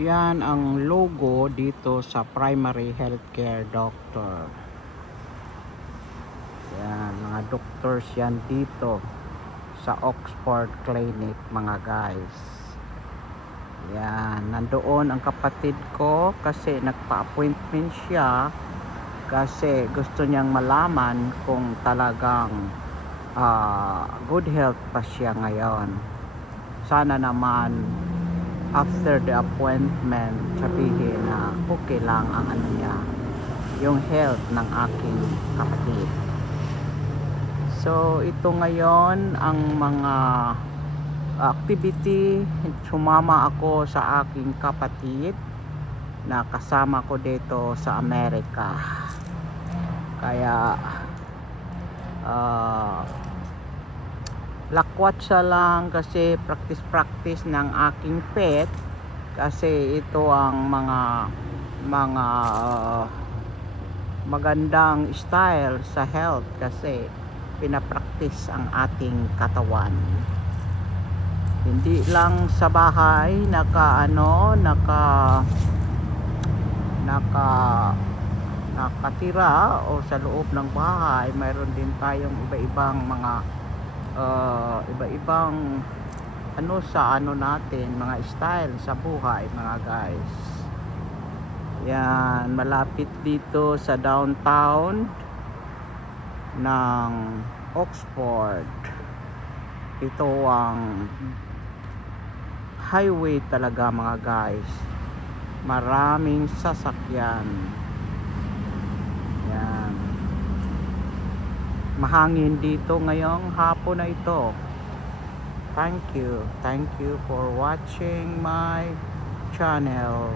Yan ang logo dito sa Primary Healthcare Doctor. Yan, mga doctors yan dito sa Oxford Clinic mga guys. Yan, nandoon ang kapatid ko kasi nagpa-appointment siya kasi gusto niyang malaman kung talagang good health pa siya ngayon. Sana naman after the appointment sabihin na okay lang ang ano niya, yung health ng aking kapatid. So ito ngayon ang mga activity. Sumama ako sa aking kapatid na kasama ko dito sa Amerika, kaya lakwat siya lang kasi practice ng aking pet, kasi ito ang mga magandang style sa health kasi pinapractice ang ating katawan. Hindi lang sa bahay nakatira o sa loob ng bahay, mayroon din tayong iba-ibang mga iba-ibang natin, mga style sa buhay mga guys. Yan, malapit dito sa downtown ng Oxford. Ito ang highway talaga mga guys, maraming sasakyan. Yan, mahangin dito ngayong hapon na ito. Thank you for watching my channel.